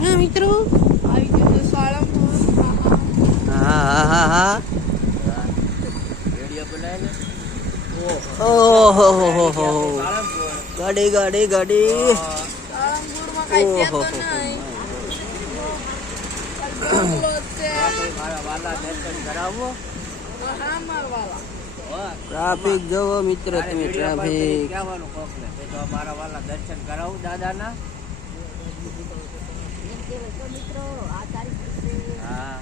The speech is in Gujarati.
હા મિત્રો હા ઓહો ગાડી ગાડી ગાડી ઓહો ટ્રાફિક જોવો મિત્ર તમે ટ્રાફિક મારા વાલા દર્શન કરાવું દાદાના હા